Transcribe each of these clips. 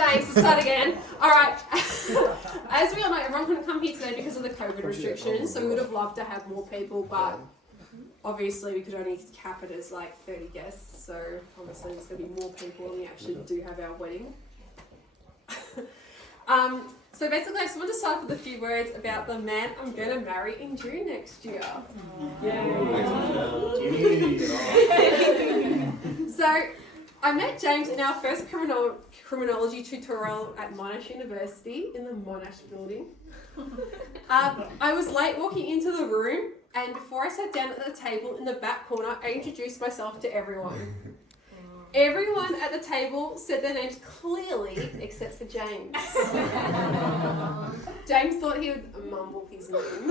Thanks, let's start again. Alright, as we all know, everyone couldn't come here today because of the COVID restrictions, so we would have loved to have more people, but obviously we could only cap it as like 30 guests, so obviously there's going to be more people when we actually do have our wedding. So basically I just want to start with a few words about the man I'm going to marry in June next year. So I met James in our first criminology tutorial at Monash University in the Monash building. I was late walking into the room, and before I sat down at the table in the back corner, I introduced myself to everyone. Everyone at the table said their names clearly, except for James. James thought he would mumble his name.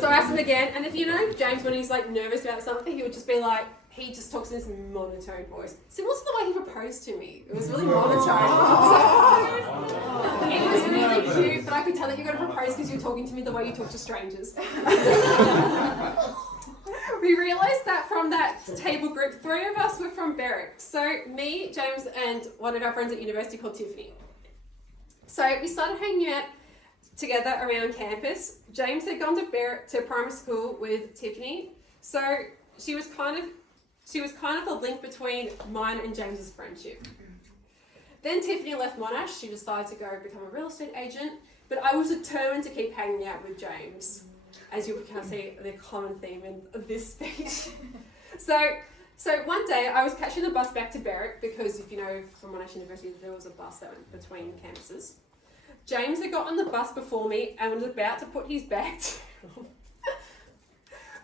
So I asked him again, and if you know James, when he's like nervous about something, he would just be like, he just talks in this monotone voice. Similar to the way he proposed to me. It was really monotone. It was really cute, but I could tell that you're going to propose because you're talking to me the way you talk to strangers. We realised that from that table group, 3 of us were from Berwick. So me, James, and one of our friends at university called Tiffany. So we started hanging out together around campus. James had gone to Berwick to primary school with Tiffany, so she was kind of the link between mine and James's friendship. Then Tiffany left Monash. She decided to go become a real estate agent, but I was determined to keep hanging out with James, as you can see the common theme in this speech. So one day I was catching the bus back to Berwick because, if you know, from Monash University there was a bus that went between campuses. James had got on the bus before me and was about to put his bag down.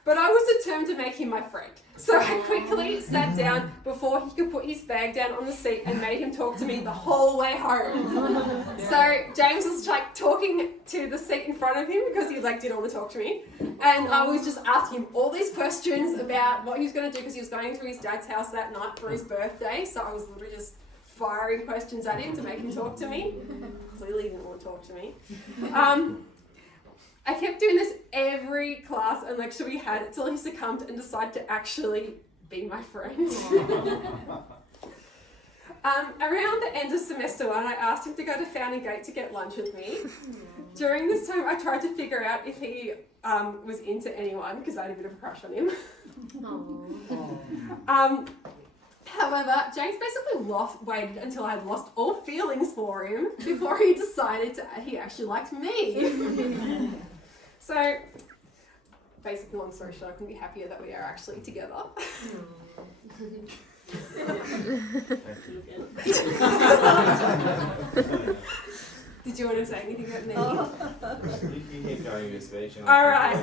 But I was determined to make him my friend. So I quickly sat down before he could put his bag down on the seat and made him talk to me the whole way home. So James was like talking to the seat in front of him because he like didn't want to talk to me. And I was just asking him all these questions about what he was going to do because he was going to his dad's house that night for his birthday. So I was literally just firing questions at him to make him talk to me. Clearly he didn't want to talk to me. I kept doing this every class and lecture we had until he succumbed and decided to actually be my friend. Around the end of semester 1, I asked him to go to Fountain Gate to get lunch with me. During this time, I tried to figure out if he was into anyone because I had a bit of a crush on him. However, James basically waited until I had lost all feelings for him before he decided he actually liked me. So, basically, long story short, I couldn't be happier that we are actually together. Did you want to say anything about me? You can keep going with your speech. Alright.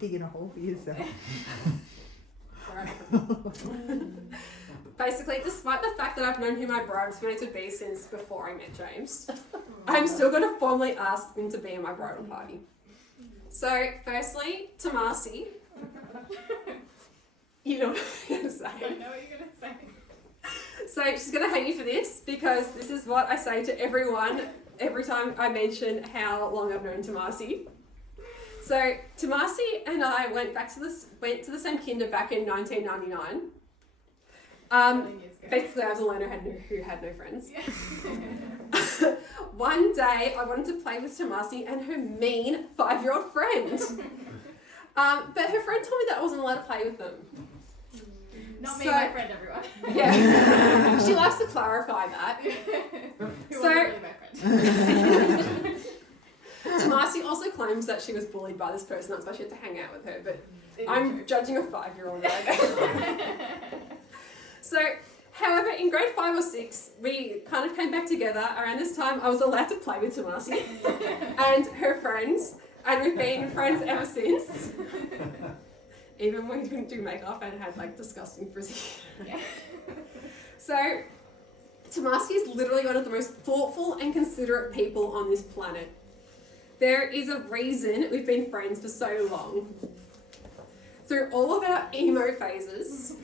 Digging a hole for yourself. Basically, despite the fact that I've known who my bride was going to be since before I met James, I'm still going to formally ask him to be in my bridal party. So, firstly, Tomasi. You know what I'm going to say. I know what you're going to say. So, she's going to hate me for this because this is what I say to everyone every time I mention how long I've known Tomasi. So, Tomasi and I went to the same kinder back in 1999. Basically, I was a loner who had no friends. Yeah. One day, I wanted to play with Tomasi and her mean 5-year-old friend. But her friend told me that I wasn't allowed to play with them. Not me, my friend, everyone. Yeah, she likes to clarify that. Who wasn't really my friend. Tomasi also claims that she was bullied by this person, that's why she had to hang out with her, but I'm judging a 5-year-old right. So, however, in grade 5 or 6, we kind of came back together. Around this time, I was allowed to play with Tomasi and her friends, and we've been friends ever since. Even when we didn't do makeup and had like disgusting frizzy. Yeah. So, Tomasi is literally one of the most thoughtful and considerate people on this planet. There is a reason we've been friends for so long. Through all of our emo phases,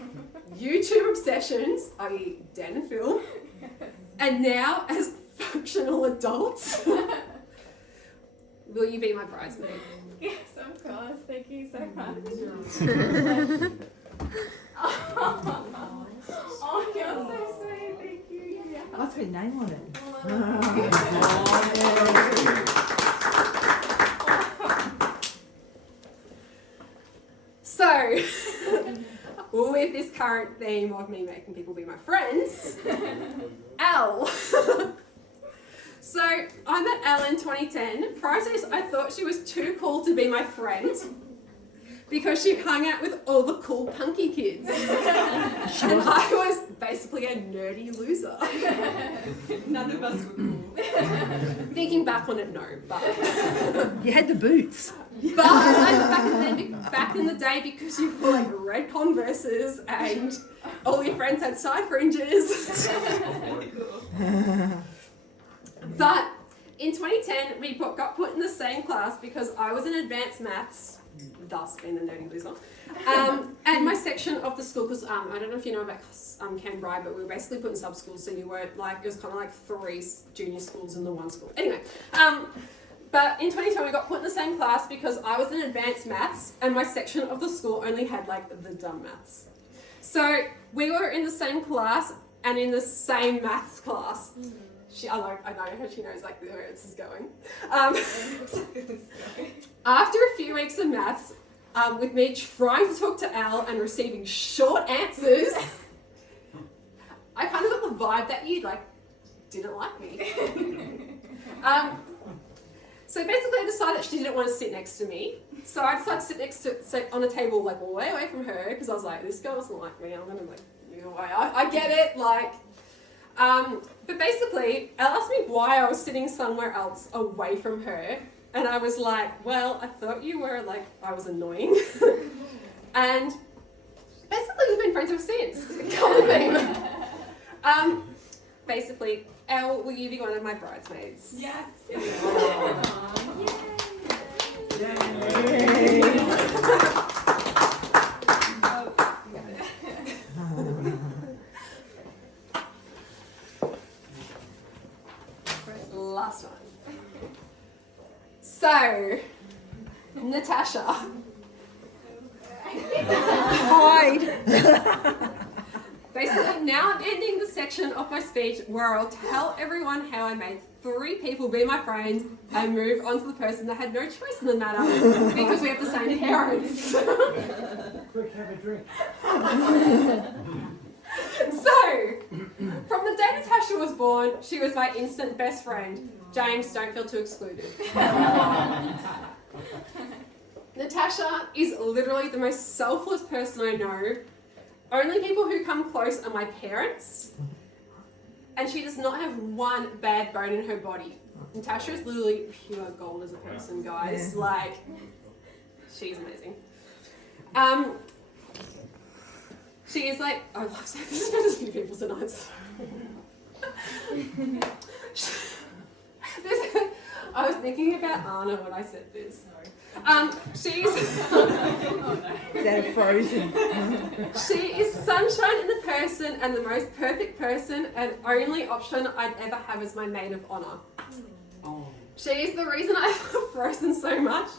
YouTube obsessions, i.e. Dan and Phil, and now as functional adults, will you be my bridesmaid? Yes, of course. Thank you so much. Oh, you're so sweet. Thank you. Yeah. What's her name on it? So, with this current theme of me making people be my friends, Elle. So, I met Elle in 2010. Prior to this, I thought she was too cool to be my friend because she hung out with all the cool punky kids. And I was basically a nerdy loser. None of us were cool. Thinking back on it, no, but... You had the boots. But back in the day, because you wore like red Converses and all your friends had side fringes. But in 2010, we got put in the same class because I was in advanced maths, thus being the nerdy loser. And my section of the school, because I don't know if you know about Canberra, but we were basically put in sub-schools, so you weren't like, it was kind of like 3 junior schools in the one school. Anyway, but in 2010 we got put in the same class because I was in advanced maths and my section of the school only had like the dumb maths. So we were in the same class and in the same maths class. I know how she knows like where this is going. After a few weeks of maths, with me trying to talk to Elle and receiving short answers, I kind of got the vibe that you like didn't like me. So basically I decided she didn't want to sit next to me. So I decided to sit on a table like way away from her because I was like, this girl doesn't like me, I'm gonna like move away. I get it, like, but basically Elle asked me why I was sitting somewhere else away from her. And I was like, well, I thought you were like, I was annoying. And basically we've been friends ever since. Common theme. Basically, Elle, will you be one of my bridesmaids? Yes. Last one. So, Natasha. Hide. Basically, now I'm ending the section of my speech where I'll tell everyone how I made 3 people be my friends and move on to the person that had no choice in the matter because we have the same parents. Quick, have a drink. So, from the day Natasha was born, she was my instant best friend. James, don't feel too excluded. Natasha is literally the most selfless person I know. Only people who come close are my parents. And she does not have one bad bone in her body. Natasha is literally pure gold as a person, guys. Yeah. Like, she's amazing. She is like, I love saying this about as few people tonight. I was thinking about Anna when I said this. She's Is that a Frozen? she is sunshine in the person and the most perfect person and only option I'd ever have as my maid of honor. She is the reason I love Frozen so much.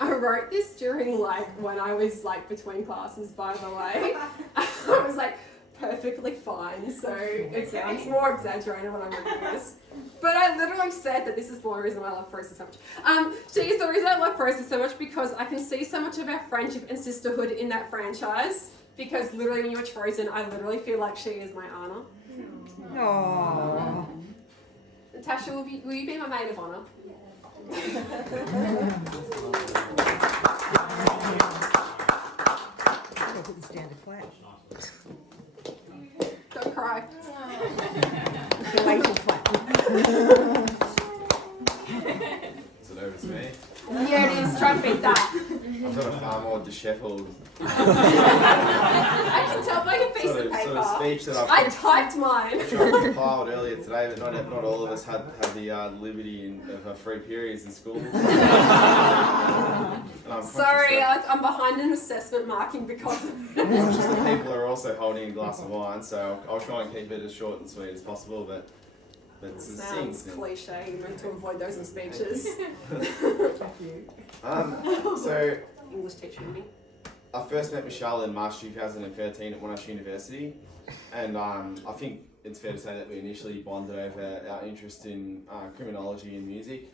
I wrote this during like when I was like between classes, by the way. I was like perfectly fine, so it sounds more exaggerated when I'm reading this. But I literally said that this is the reason I love Frozen so much. She is the reason I love Frozen so much because I can see so much of our friendship and sisterhood in that franchise. Because literally when you watch Frozen, I literally feel like she is my Anna. Aww. Natasha, will you be my maid of honor? I'll put this down to clash. Don't cry. The later clap. Is it over to me? Yeah, it is. Try to beat that. I've got a far more dishevelled I can tell by your piece sort of of paper. speech that I typed mine. I've compiled earlier today, but not all of us had the liberty of free periods in school. And I'm conscious Sorry, that I'm behind in assessment marking because of conscious that people are also holding a glass of wine, so I'll try and keep it as short and sweet as possible. But but Sounds succinct. cliche, you know, to avoid those in speeches. So English teacher in me. I first met Michelle in March 2013 at Monash University, and I think it's fair to say that we initially bonded over our interest in criminology and music,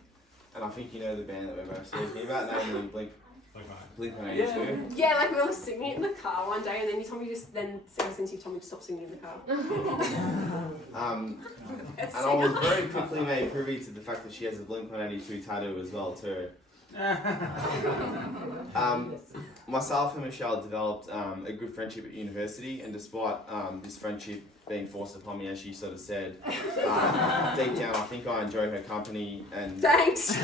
and I think you know the band that we're both speaking about, namely Blink-182. Yeah, like we were singing it in the car one day, and then you told me since you told me to stop singing in the car. And I was very quickly made privy to the fact that she has a Blink-182 tattoo as well too. Myself and Michelle developed a good friendship at university, and despite this friendship being forced upon me, as she sort of said, deep down I think I enjoy her company, and Thanks.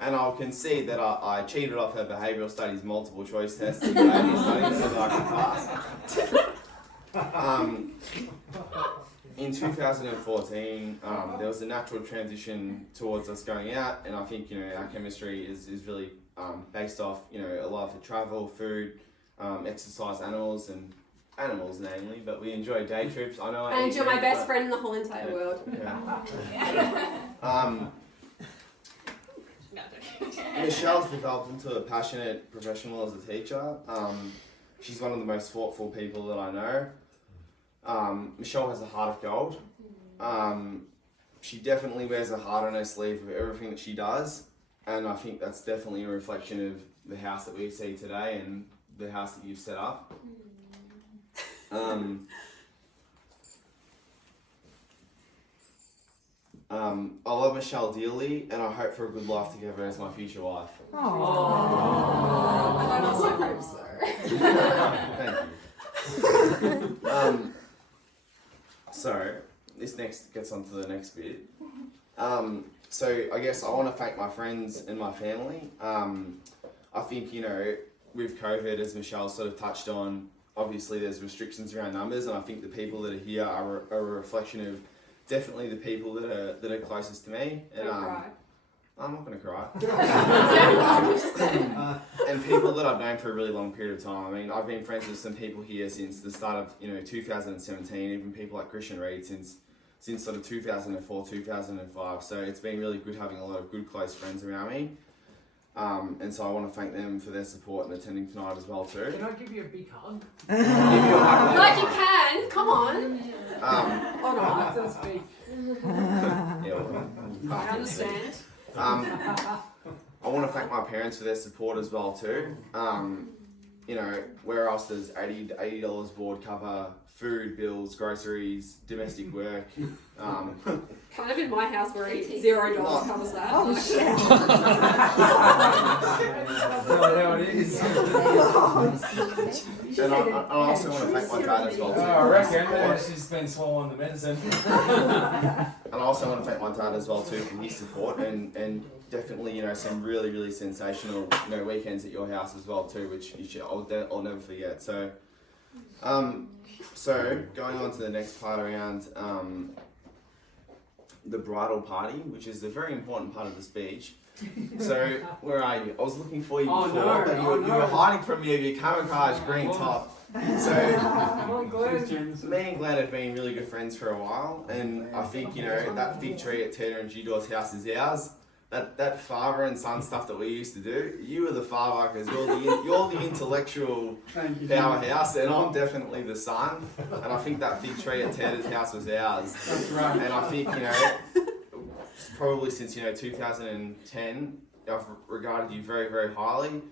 and I'll concede that I cheated off her behavioural studies multiple choice tests and behavioural studies so that I could pass. In 2014, there was a natural transition towards us going out, and I think our chemistry is really based off a love for travel, food, exercise, animals namely. But we enjoy day trips. I know. And you're my best friend in the whole entire world. Yeah. Michelle's developed into a passionate professional as a teacher. She's one of the most thoughtful people that I know. Michelle has a heart of gold. She definitely wears a heart on her sleeve with everything that she does, and I think that's definitely a reflection of the house that we see today and the house that you've set up. I love Michelle dearly, and I hope for a good life together as my future wife. I don't also hope so. Thank you. So this next gets on to the next bit. So I guess I want to thank my friends and my family. I think with COVID, as Michelle sort of touched on, obviously there's restrictions around numbers, and I think the people that are here are a reflection of definitely the people that are closest to me. And Don't cry. I'm not going to cry. Sound And people that I've known for a really long period of time. I mean, I've been friends with some people here since the start of 2017. Even people like Christian Reed since sort of 2004, 2005. So it's been really good having a lot of good close friends around me. And so I want to thank them for their support and attending tonight as well too. Can I give you a big hug? Like you can, come on. Or not. That's big. Yeah, well, I understand. I want to thank my parents for their support as well too. Where else does $80 board cover food bills, groceries, domestic work? Kind of in my house where $0 covers that. Oh, Like, shit. How it is. And I also want to thank my dad as well too. I reckon she's been swallowing the medicine. And I also want to thank my dad as well too for his support and definitely some really really sensational weekends at your house as well too, which I'll never forget. So going on to the next part around the bridal party, which is a very important part of the speech. So where are you? I was looking for you before, but you were hiding from me of your camouflage green top. So me and Glenn have been really good friends for a while, and I think that fig tree at Tina and Judor's house is ours. That father and son stuff that we used to do, you were the father because you're the intellectual powerhouse, and I'm definitely the son. And I think that fig tree at Ted's house was ours. That's right. And I think probably since 2010, I've regarded you very very highly.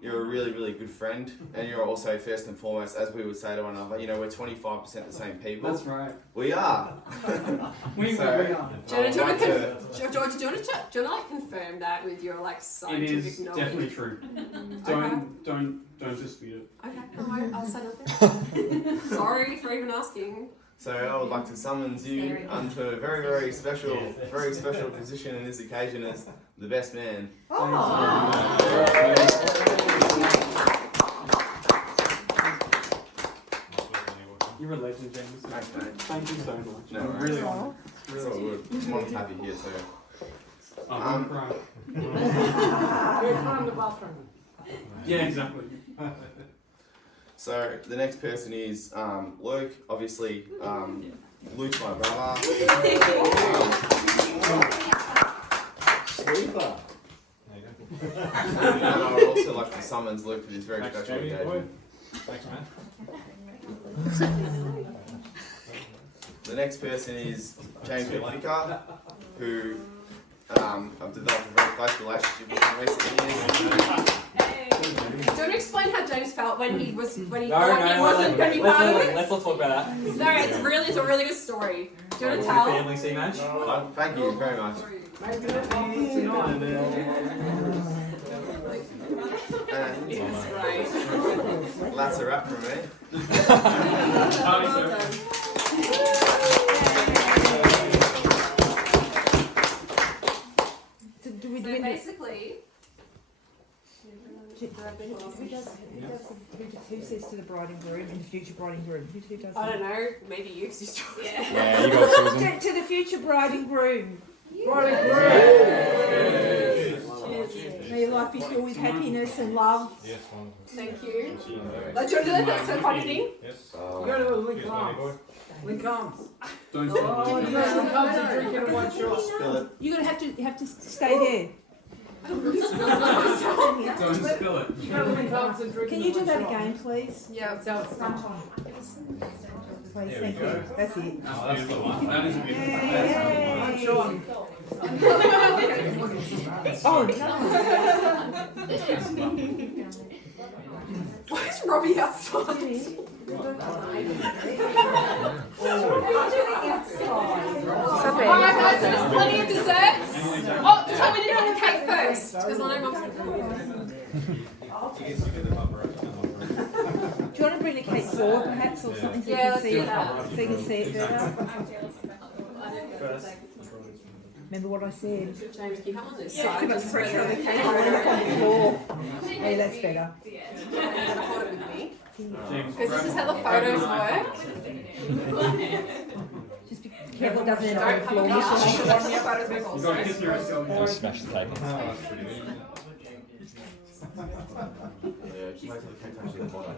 You're a really really good friend, and you're also first and foremost, as we would say to one another, we're 25% the same people. That's right. We are. We So, are. George, do you want to- to like confirm that with your like It scientific is knowledge? definitely true. Okay. Don't dispute it. Okay, I'll say nothing. Sorry for even asking. So I would like to summons you onto a very, very special position in this occasion as the best man. You're a legend, James. Thanks, mate. Thank you so much. No I'm worries. really honored. It's all good. I'm on happy here too. I'm crying. From the bathroom. Yeah, exactly. So the next person is Luke. Obviously, Luke's my brother. Sweeper. And I would also like to summons Luke for this very Thanks, special Jamie. occasion. Thanks, man. The next person is James McVicker, who I've developed a very close relationship with in recent years. Do you want to explain how James felt when he thought he No, wasn't going to be part of it? let's not talk about that. No, it's a really good story. Do you want to tell? Family C match. Thank you very much. And that's a wrap from me. So do we So do it? basically, Who says to the bride and groom and the future bride and groom? Who does I that? don't know, maybe you, 'cause you still. Yeah, you got Susan. To the future bride and groom. May your life be filled with happiness and love. Thank you. Like, do you want to do that? That's a funny thing. You gotta do a link arms. Link arms. Don't Oh, you gotta link arms and drink it in one shot. Spill it. You're gonna have to stay there. Don't spill it. You gotta link arms and drink Can it you in do one that shot. again, please? Yeah. Please, thank you. That's it. Oh, that's the one. That is beautiful. Yay. One shot. Oh no! Why is Robbie outside? Alright guys, so there's plenty of desserts. Oh, just tell me to cut the cake first. Because I know Mum's going Do you want to bring the cake forward, perhaps, or something so you Yeah, can let's see do it? that. So you can see it better. Remember what I said? James, can you come on this Too side? much Just pressure on the so cake rolling up on the floor. Hey, that's better. that- hold it with me. James, Because this is how the photos work. Just be careful it doesn't end Don't up on the come floor. on your photos work you also. gotta kiss your Smash the cake. Yeah, just wait till the cake touches the bottom.